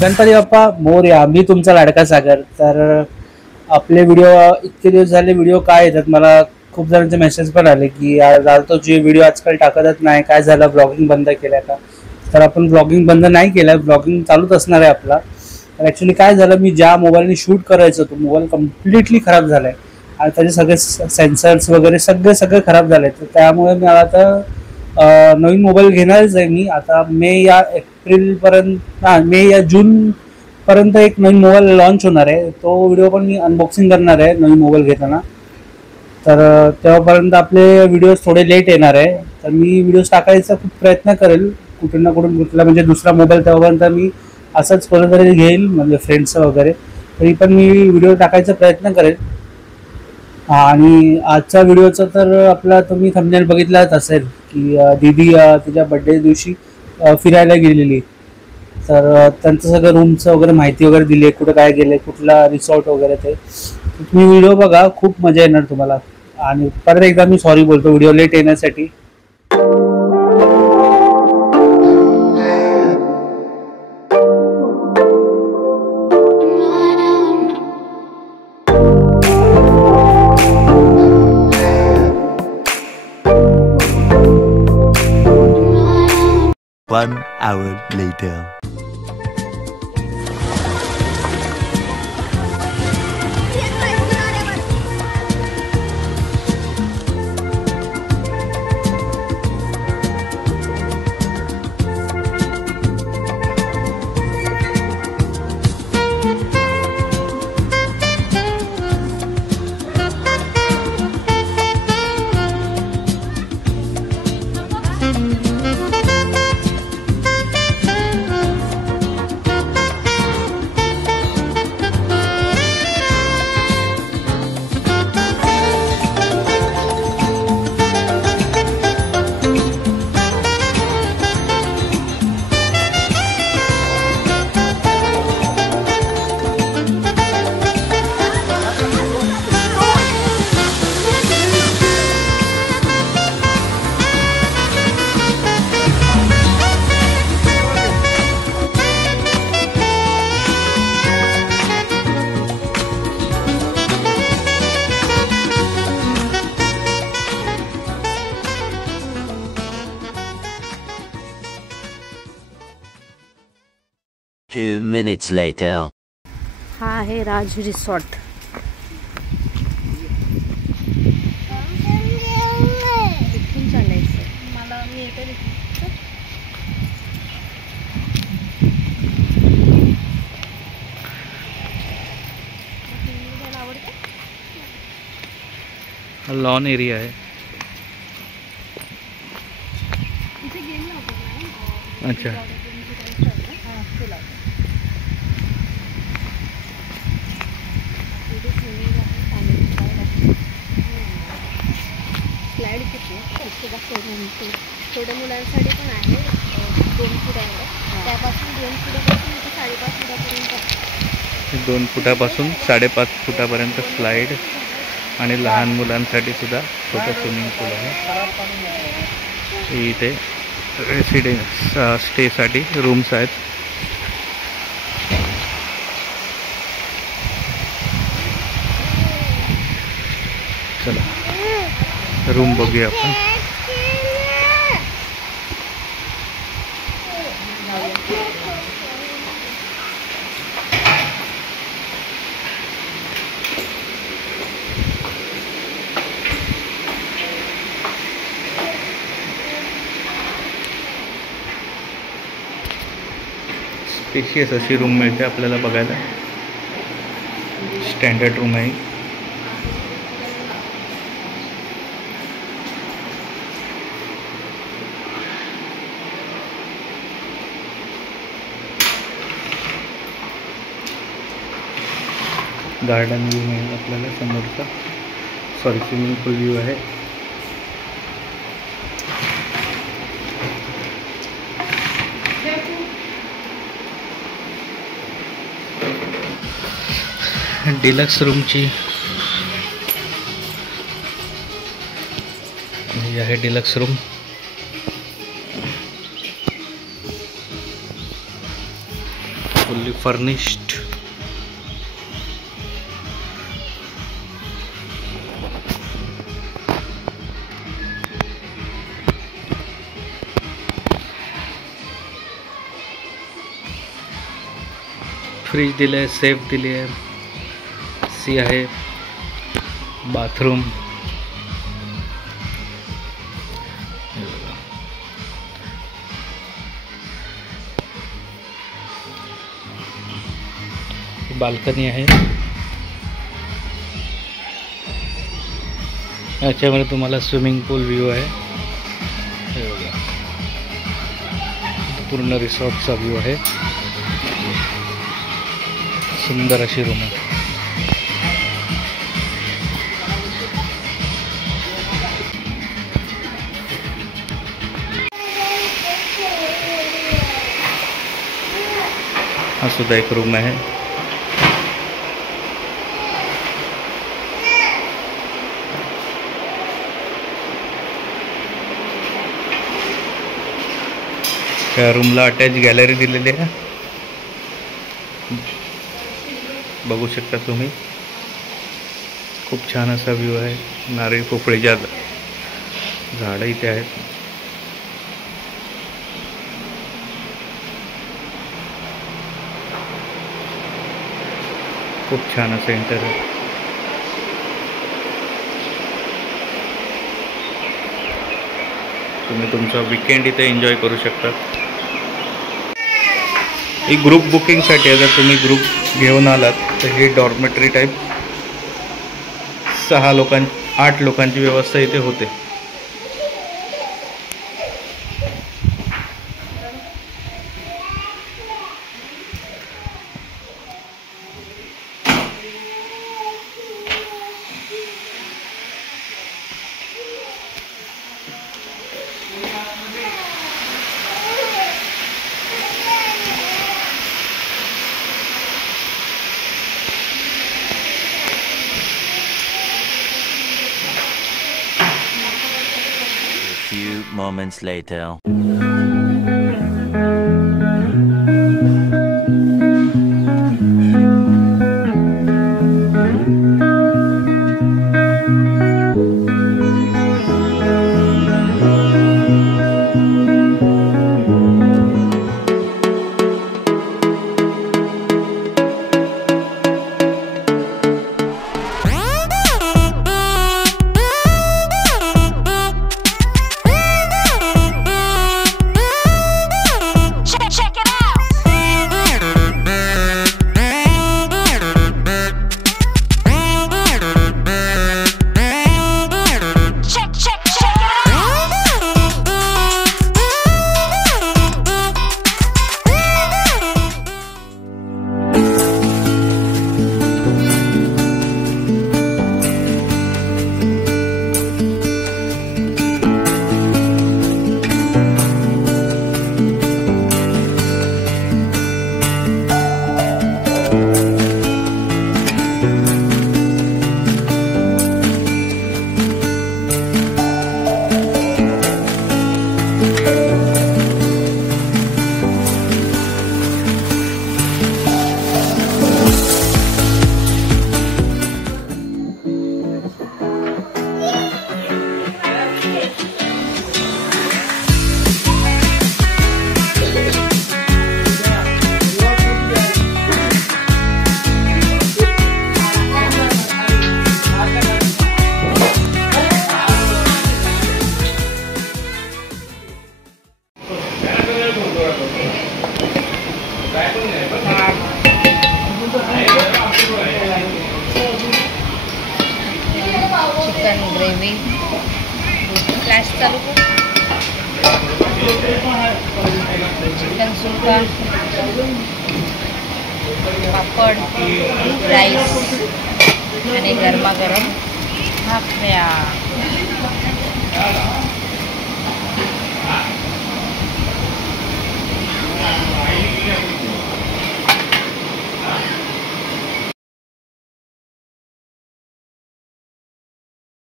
गणपती बाप्पा मोरया. मी तुमचा लाडका सागर. तर आपले व्हिडिओ इतके दिवस झाले व्हिडिओ काय येतात, मला खूप जणांचे मेसेज पण आले की तो जे व्हिडिओ आजकाल टाकतच नाही, काय झालं, ब्लॉगिंग बंद केलं का. तर आपण ब्लॉगिंग बंद नाही केलं, ब्लॉगिंग चालूच असणार आहे आपला. तर ॲक्च्युली काय झालं, मी ज्या मोबाईलने शूट करायचं तो मोबाईल कम्प्लिटली खराब झाला आहे आणि त्याचे सगळे सेन्सर्स वगैरे सगळे खराब झाले. तर त्यामुळे मी आता नवीन मोबाईल घेणारच आहे. मी आता मे या एप्रिलपर्यंत मे या जूनपर्यंत एक नवीन मोबाईल लॉन्च होणार आहे. तो व्हिडिओ पण मी अनबॉक्सिंग करणार आहे नवीन मोबाईल घेताना. तर तेव्हापर्यंत आपले व्हिडिओज थोडे लेट येणार आहे. तर मी व्हिडिओज टाकायचा खूप प्रयत्न करेल कुठून ना कुठला म्हणजे दुसरा मोबाईल तेव्हापर्यंत मी असंच कोणीतरी घेईल म्हणजे फ्रेंड्स वगैरे, तरी पण मी व्हिडिओ टाकायचा प्रयत्न करेल. आणि आजचा व्हिडिओचा तर आपला तुम्ही थंबनेल बघितलाच असेल की दीदी तिच्या बड्डे दिवशी फिरायला गेलेली. तर त्यांचं सगळं रूमचं वगैरे माहिती वगैरे दिली आहे, कुठं काय गेले, कुठला रिसॉर्ट वगैरे. ते तुम्ही व्हिडिओ बघा, खूप मजा येणार तुम्हाला. आणि परत एकदा मी सॉरी बोलतो व्हिडिओ लेट येण्यासाठी. One hour later. 2 minutes later. हा आहे राज रिसॉर्ट. इथून चालायचं मला. मी येते लॉन एरिया आहे. अच्छा. छोट्या मुलांसाठी पण आहे 2 फुटावर, त्यापासून 2 फुटापासून 5.5 फुटापर्यंत. 2 फुटापासून 5.5 फुटापर्यंत स्लाईड आणि लहान मुलांसाठी सुद्धा छोटं स्विमिंग पूल आहे. इथे रेसिडेन्स स्टेसाठी रूम्स आहेत. चला रूम बघूया आपण. स्पेशियस अशी रूम मिळते आपल्याला बघायला. स्टँडर्ड रूम आहे. गार्डन व्ह्यू आहे आपल्याला समोरचा. सॉरी, स्विमिंग पूल व्ह्यू आहे. डिलक्स रूमची ही आहे डिलक्स रूम. फर्निश्ड. फ्रीज दिलं आहे, सेफ दिली आहे, सी आहे, बाथरूम. बाल्कनी आहे. याच्यामध्ये तुम्हाला स्विमिंग पूल व्ह्यू आहे. हे बघा, पूर्ण रिसॉर्टचा व्ह्यू आहे. सुंदर अशी रूम आहे. हा सुद्धा एक रूम आहे. या रूमला अटॅच गॅलरी दिलेली आहे. बघू शकता तुम्ही, खूप छान असा व्ह्यू आहे. नारळी पोपळीच्या झाडं इथे आहेत. खूप छान असं इंटरियर. तुम्ही तुमचा वीकेंड इथे एन्जॉय करू शकता. ही ग्रुप बुकिंगसाठी आहे. जर तुम्ही ग्रुप घेऊन आलात तर ही डॉर्मेटरी टाईप 8 लोकांची व्यवस्था इथे होते. Few moments later. Chicken gravy flash चालू कर. चिकन सुक्का, पापड, राईस आणि गरमागरम भाकऱ्या.